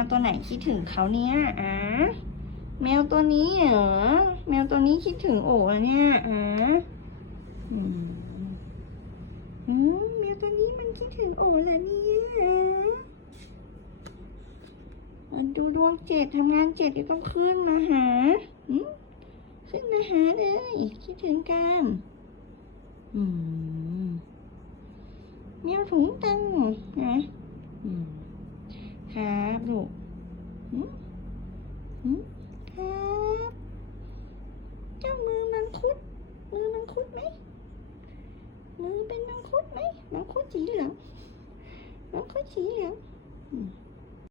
วตัวไหนคิดถึงเขาเนี่ยแมวตัวนี้เหรอแมวตัวนี้คิดถึงโอ๋แล้วเนี่ยอืมแมวตัวนี้มันคิดถึงโอ๋แล้วเนี่ยดูดวง7ทำงาน7ก็ต้องขึ้นมาหาขึ้นมาหาเลยคิดถึงกันแมวถุงตังนะครับลูก